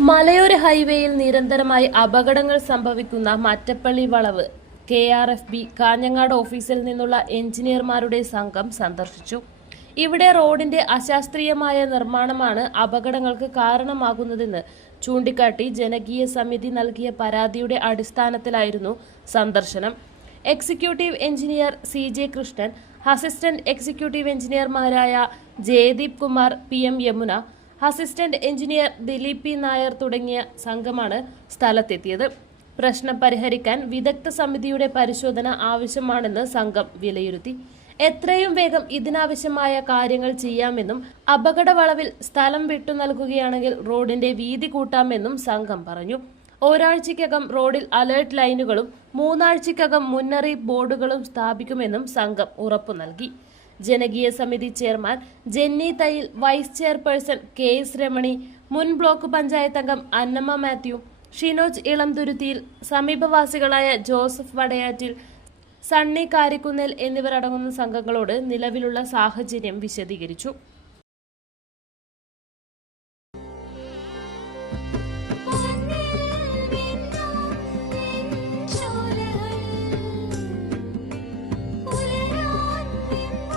മലയോര ഹൈവേയിൽ നിരന്തരമായി അപകടങ്ങൾ സംഭവിക്കുന്ന മറ്റപ്പള്ളി വളവ് KRFB കാഞ്ഞങ്ങാട് ഓഫീസിൽ നിന്നുള്ള എഞ്ചിനീയർമാരുടെ സംഘം സന്ദർശിച്ചു. ഇവിടെ റോഡിന്റെ അശാസ്ത്രീയമായ നിർമ്മാണമാണ് അപകടങ്ങൾക്ക് കാരണമാകുന്നതെന്ന് ചൂണ്ടിക്കാട്ടി ജനകീയ സമിതി നൽകിയ പരാതിയുടെ അടിസ്ഥാനത്തിലായിരുന്നു സന്ദർശനം. Executive engineer CJ Krishnan, assistant executive എഞ്ചിനീയർമാരായ Jaideep Kumar, PM Yamuna, assistant engineer Dileep P Nair തുടങ്ങിയ സംഘമാണ് സ്ഥലത്തെത്തിയത്. പ്രശ്നം പരിഹരിക്കാൻ വിദഗ്ധ സമിതിയുടെ പരിശോധന ആവശ്യമാണെന്ന് സംഘം വിലയിരുത്തി. എത്രയും വേഗം ഇതിനാവശ്യമായ കാര്യങ്ങൾ ചെയ്യാമെന്നും അപകട വളവിൽ സ്ഥലം വിട്ടു നൽകുകയാണെങ്കിൽ റോഡിന്റെ വീതി കൂട്ടാമെന്നും സംഘം പറഞ്ഞു. ഒരാഴ്ചയ്ക്കകം റോഡിൽ അലേർട്ട് ലൈനുകളും 3 ആഴ്ചയ്ക്കകം മുന്നറിയിപ്പ് ബോർഡുകളും സ്ഥാപിക്കുമെന്നും സംഘം ഉറപ്പു നൽകി. ജനകീയ സമിതി chairman Jenny Thayyil, vice chairperson KS Ramani, മുൻ ബ്ലോക്ക് പഞ്ചായത്ത് അംഗം അന്നമ്മ മാത്യു, ഷിനോജ് ഇളംതുരുത്തിയിൽ, സമീപവാസികളായ ജോസഫ് വടയാറ്റിൽ, സണ്ണി കാരിക്കുന്നേൽ എന്നിവരടങ്ങുന്ന സംഘങ്ങളോട് നിലവിലുള്ള സാഹചര്യം വിശദീകരിച്ചു.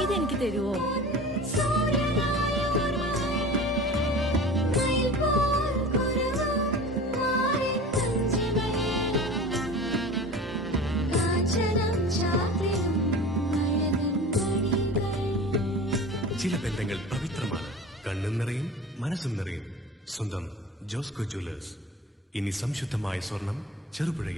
ഇതെനിക്ക് തരുമോ? ചില ബന്ധങ്ങൾ പവിത്രമാണ്. കണ്ണും നിറയും, മനസ്സും നിറയും. സ്വന്തം ജോസ്കോ ജ്വല്ലേഴ്സ്. ഇനി സംശുദ്ധമായ സ്വർണം ചെറുപുഴയിൽ.